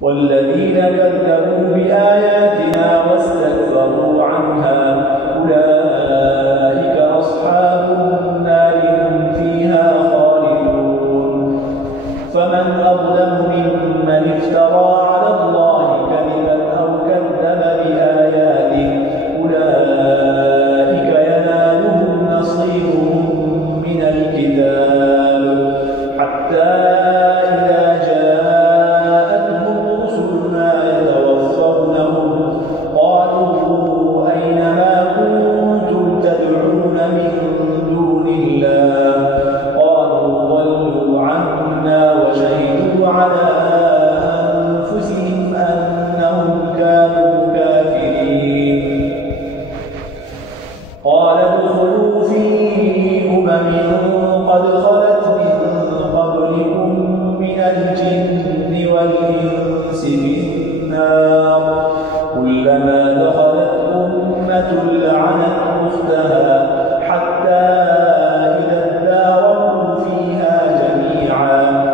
والذين كذبوا بآياتنا واستكبروا عنها أولئك أصحاب النار هم فيها خالدون. فمن أظلم ممن افترى على الله كذبا أو كذب بآياته أولئك ينالهم نصيبهم من الكتاب حتى على أنفسهم أنهم كانوا كافرين. قال ادخلوا في قد خلت من قبلكم من الجن والإنس في النار كلما دخلت أمة لعنت أختها حتى إذا اداركوا فيها جميعا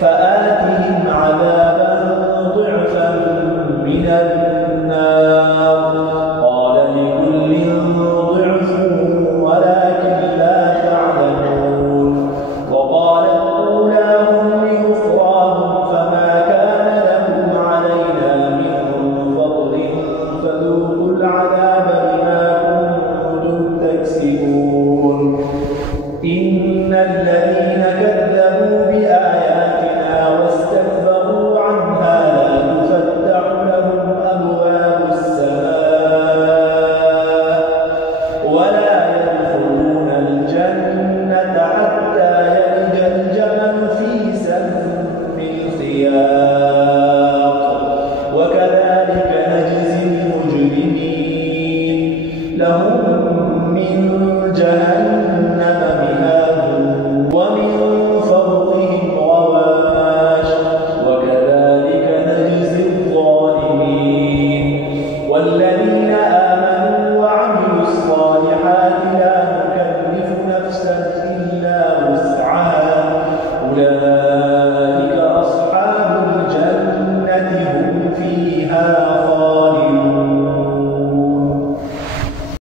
فآتهم عذابا ضعفا من